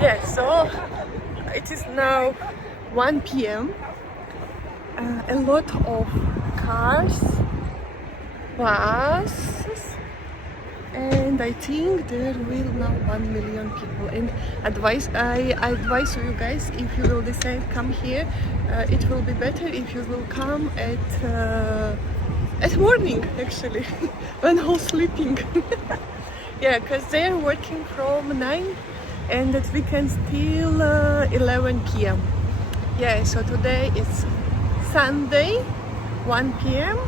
Yeah, so it is now 1 p.m. A lot of cars, buses, and I think there will now 1 million people. And I advise you guys, if you will decide come here, it will be better if you will come at morning actually, when all sleeping. Yeah, because they're working from 9 and at weekends till 11 p.m. Yeah, so today is Sunday, 1 p.m.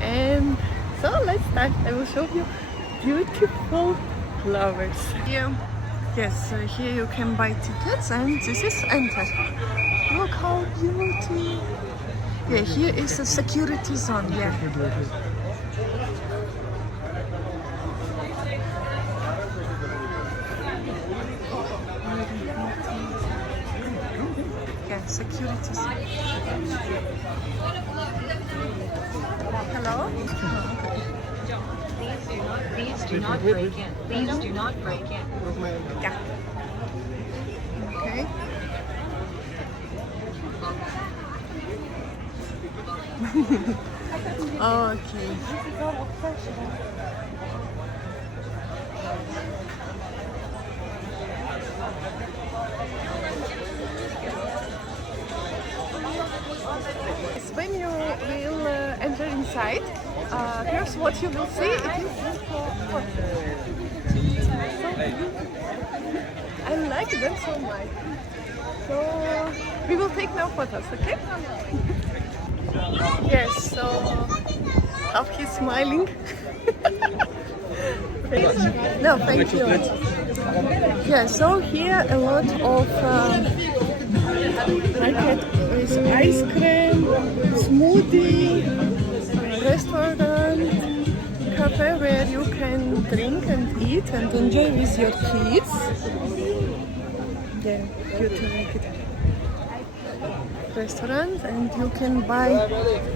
and so let's start. I will show you beautiful flowers. Here, yes, here you can buy tickets and this is enter. Look how beauty. Yeah, here is a security zone, yeah. Yeah, security zone. Hello? Please do not break in. Please do not break in. Yeah. Okay. Okay. When you will enter inside, here's what you will see. It is I like them so much. So we will take now photos, okay? Yes, so how he's smiling. No, thank you. Yeah, so here a lot of market with ice cream, smoothie, restaurant, cafe where you can drink and eat and enjoy with your kids. Yeah, beautiful restaurant, and you can buy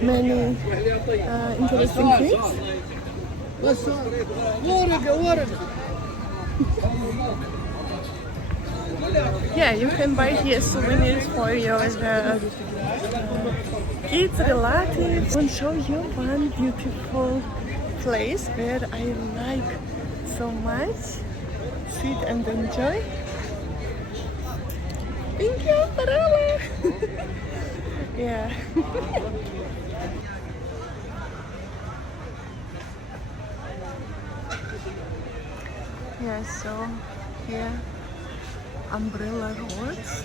many interesting things. Yeah, you can buy here souvenirs for your kids, relatives. I will show you one beautiful place where I like so much. Sit and enjoy. Thank you, Farala. Yeah. Yeah, so here umbrella roads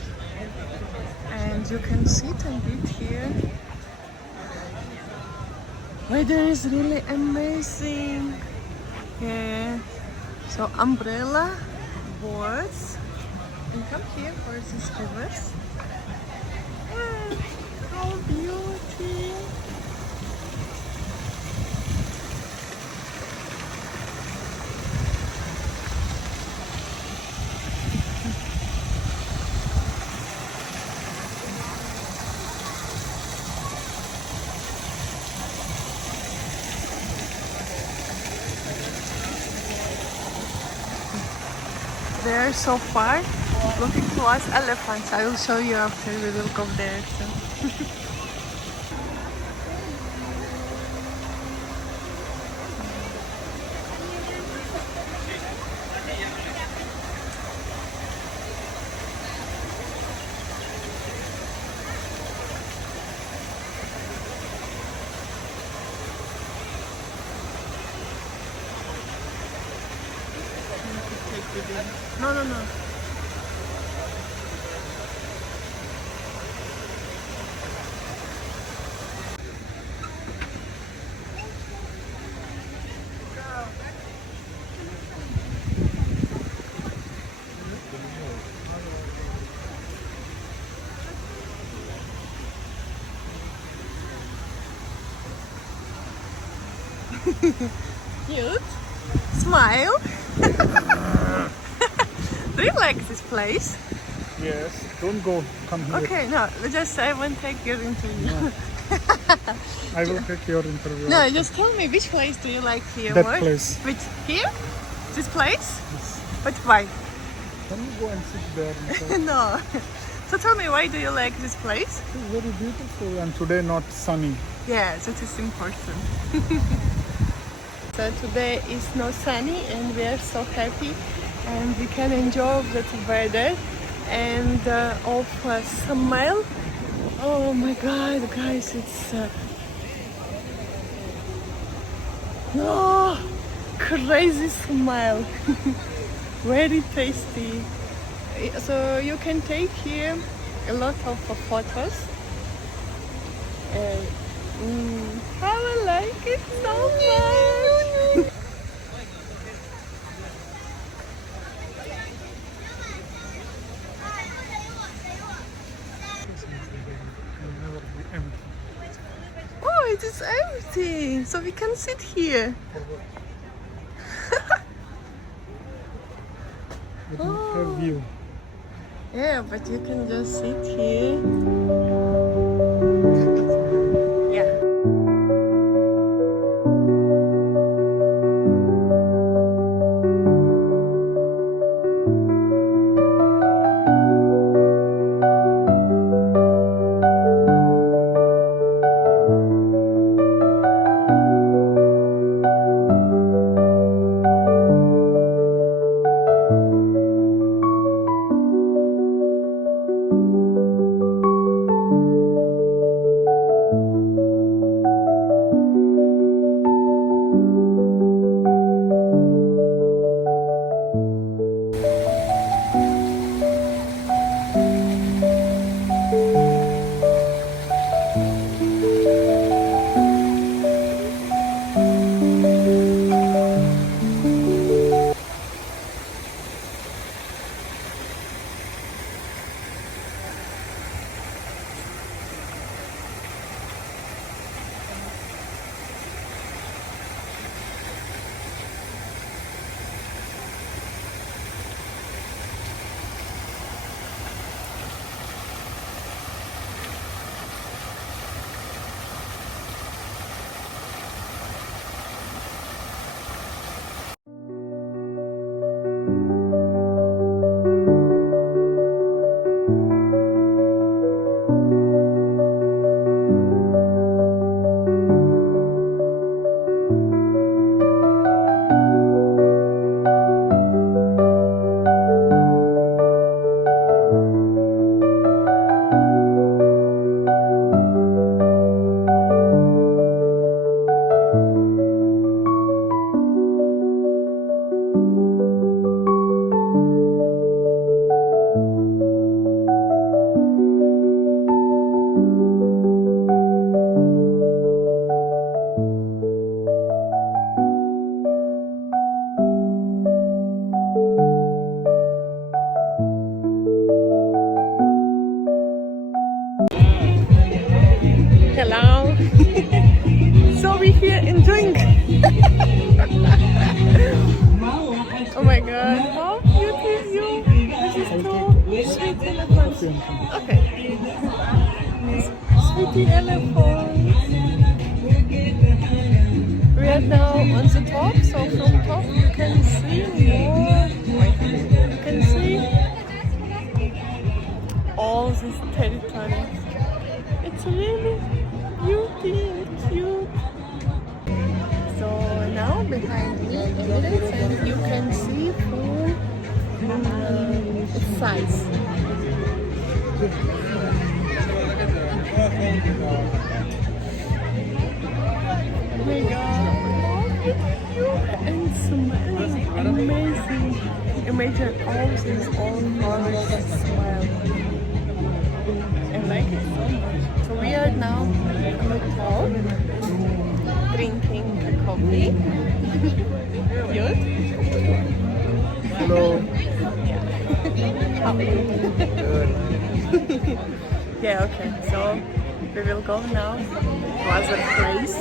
and you can sit and eat here. Weather is really amazing. Yeah, so umbrella boards and come here for these rivers. Ah, how beauty. They are so far looking towards elephants. I will show you after we will go there. So. No, no, no. Cute. Smile. Do you like this place? Yes. Don't go. Come here. Okay, no, just I won't take your interview. No. I will take your interview. No, just tell me which place do you like here? That more? place. Which here? This place? Yes. But why? Can you go and sit there? Inside? No. So tell me, why do you like this place? It's very beautiful and today not sunny. Yes, it is important. So today is not sunny and we are so happy and we can enjoy that weather and of smell. Oh my god, guys, it's oh, crazy smell. Very tasty. So you can take here a lot of photos. And how I like it so much. Will never be empty. Oh, it is empty. So we can sit here. We don't have view. Yeah, but you can just sit here. Yeah. Hello. So we're here enjoying. Oh my god, how cute is you? This is two sweet elephants. Okay. Sweetie elephants. We are now on the top, so from top you can see more. You can see all this territory. It's really cute. So now behind me Emirates, and you can see full its size. Oh my god, how cute and smelling amazing. Imagine all these old orange smell. I like it so much. So we are now on the top drinking a coffee. Cute. Hello. Yeah, okay. So we will go now to other place.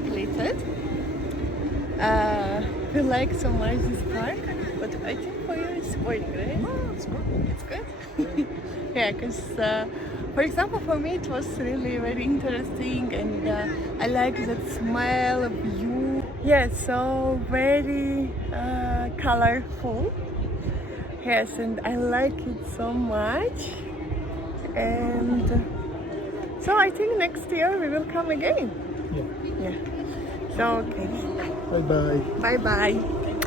completed. We like so much this park, but I think for you it's boring, right? No, it's good. It's good. Yeah, because for example, for me it was really very interesting, and I like that smell of you. Yeah, so very colorful. Yes, and I like it so much. And so I think next year we will come again. Yeah. Yeah. So okay. Bye bye. Bye bye.